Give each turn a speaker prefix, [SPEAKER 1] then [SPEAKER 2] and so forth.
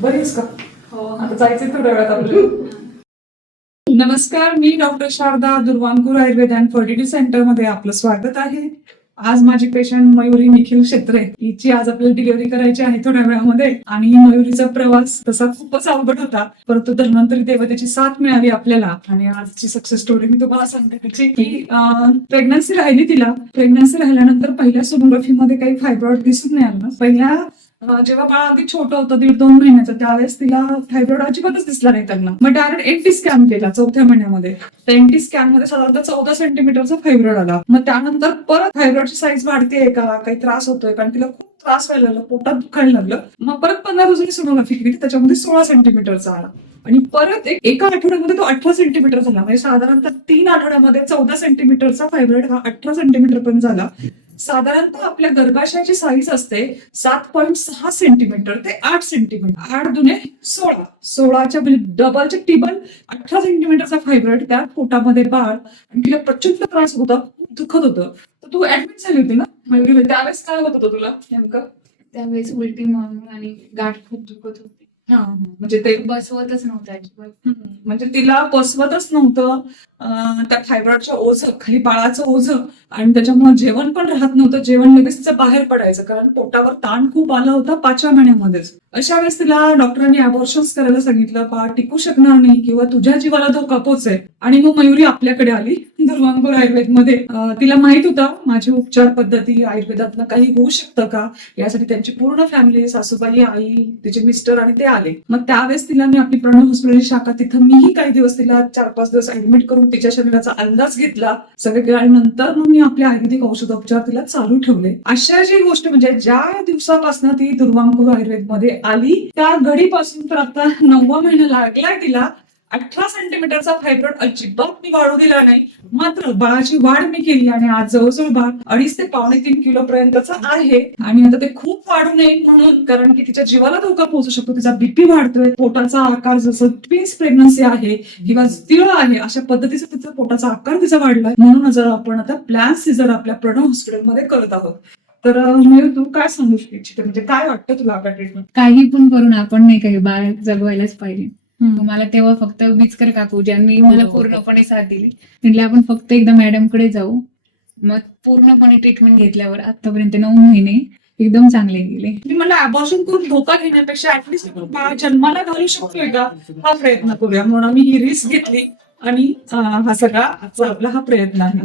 [SPEAKER 1] बरीच का? आता जायचं थोड्या वेळात आपल्याला. नमस्कार मी doctor Sharada Durvankur Ayurveda and fertility सेंटरमध्ये आपलं स्वागत आहे. आज माझी पेशंट मयुरी निखिल क्षेत्रे. हिची आज आपल्याला डिलिव्हरी करायची आहे थोड्या वेळामध्ये. आणि मयुरीचा प्रवास तसा खूपच अवघड होता. परंतु धन्वंतरी देवतेची साथ मिळाली आपल्याला. आणि आजची सक्सेस स्टोरी मी तुम्हाला सांगते की प्रेग्नन्सी राहिली तिला. प्रेग्नन्सी राहिल्यानंतर पहिल्या सोनोग्राफी मध्ये काही फायब्रॉइड दिसून नाही आलं. पहिल्या जेव्हा बाळ अगदी छोटं होतं दीड दोन महिन्याचं त्यावेळेस तिला थायरॉइड अजिबातच दिसला नाही त्यांना. मग डायरेक्ट एनटी स्कॅन केला चौथ्या महिन्यामध्ये. त्या एनटी स्कॅनमध्ये साधारणतः चौदा सेंटीमीटरचा थायरॉइड आला. मग त्यानंतर परत थायरॉइडची साईज वाढतेय का? काही त्रास होतोय? कारण तिला खूप त्रास व्हायला लागला पोटात दुखायला लागलं. मग परत पंधरा रोजांनी सोनोग्राफी केली त्याच्यामध्ये सोळा सेंटीमीटरचा आला. आणि परत एक एका आठवड्यामध्ये तो अठरा सेंटीमीटर झाला. म्हणजे साधारणतः तीन आठवड्यामध्ये चौदा सेंटीमीटरचा फायब्रॉइड हा अठरा सेंटीमीटर पण झाला. साधारणतः आपल्या गर्भाशयाची साईज असते सात पॉईंट सहा सेंटीमीटर ते आठ सेंटीमीटर आठ दुने सोळा. सोळाच्या डबलच्या टिबल अठरा सेंटीमीटरचा फायब्रॉइड त्या पोटामध्ये बाळ. आणि तिला प्रचंड त्रास होता खूप दुखत होतं. तर तू ऍडमिट झाली होती ना? मयुरी त्यावेळेस काय होत होतं तुला नेमकं?
[SPEAKER 2] त्यावेळेस उलटी म्हणून आणि गाठ खूप दुखत होती.
[SPEAKER 1] म्हणजे ते
[SPEAKER 2] बसवतच नव्हतं.
[SPEAKER 1] म्हणजे तिला बसवतच नव्हतं. त्या थायरॉइडच्या ओझ खाली बाळाचं ओझ आणि त्याच्यामुळे जेवण पण राहत नव्हतं. जेवण लगेच तिचं बाहेर पडायचं कारण पोटावर ताण खूप आला होता पाचव्या महिन्यामध्येच. अशा वेळेस तिला डॉक्टरांनी अबॉर्शन्स करायला सांगितलं बा टिकू शकणार नाही किंवा तुझ्या जीवाला धोका पोचेल आणि मग मयुरी आपल्याकडे आली दुर्वांकूर आयुर्वेदमध्ये. मध्ये तिला माहीत होता माझी उपचार पद्धती आयुर्वेदातनं काही होऊ शकतं का? यासाठी त्यांची पूर्ण फॅमिली सासूबाई आई तिचे मिस्टर आणि ते आले. मग त्यावेळेस तिला मी आपली प्रणव हॉस्पिटलची शाखा तिथं मीही काही दिवस तिला चार पाच दिवस ऍडमिट करून तिच्या शरीराचा अंदाज घेतला सगळे आणि नंतर मग मी आपले आयुर्वेदिक औषधोपचार तिला चालू ठेवले. अशा जी गोष्ट म्हणजे ज्या दिवसापासून ती दुर्वांकूर आयुर्वेदमध्ये आली त्या घडीपासून तर आता नववा महिना लागलाय तिला. अठरा सेंटीमीटरचा फायब्रॉइड अजिबात मी वाढू दिला नाही. मात्र बाळाची वाढ मी केली आणि आज जवळजवळ बाळ अडीच ते पावणे तीन किलो पर्यंतचा आहे. आणि आता ते खूप वाढू नये म्हणून कारण की तिच्या जीवाला धोका पोहोचू शकतो. तिचा बीपी वाढतोय पोटाचा आकार जसं ट्विन्स प्रेग्नन्सी आहे किंवा स्थिर आहे अशा पद्धतीचा तिचा पोटाचा आकार तिचा वाढलाय. म्हणून जर आपण आता प्लॅन सीझर आपल्या प्रणव हॉस्पिटलमध्ये करत आहोत. तर तू काय सांगू इच्छिते? म्हणजे काय वाटतं तुला ट्रीटमेंट
[SPEAKER 2] काही पण करून आपण नाही काही बाळ जगवायलाच पाहिजे. मला तेव्हा फक्त बिचकर काकू ज्यांनी मला
[SPEAKER 1] बरोबर.
[SPEAKER 2] पूर्णपणे साथ दिली. म्हटले आपण फक्त एकदा मॅडमकडे जाऊ. मग पूर्णपणे ट्रीटमेंट घेतल्यावर आतापर्यंत नऊ महिने एकदम चांगले गेले.
[SPEAKER 1] मी मला अबॉर्शन करून धोका घेण्यापेक्षा ऍटलिस्ट बाळा जन्माला घालू शकतोय का? हा प्रयत्न करूया. म्हणून मी ही रिस्क घेतली आणि अं, हा सगळा आजचा आपला हा प्रयत्न आहे.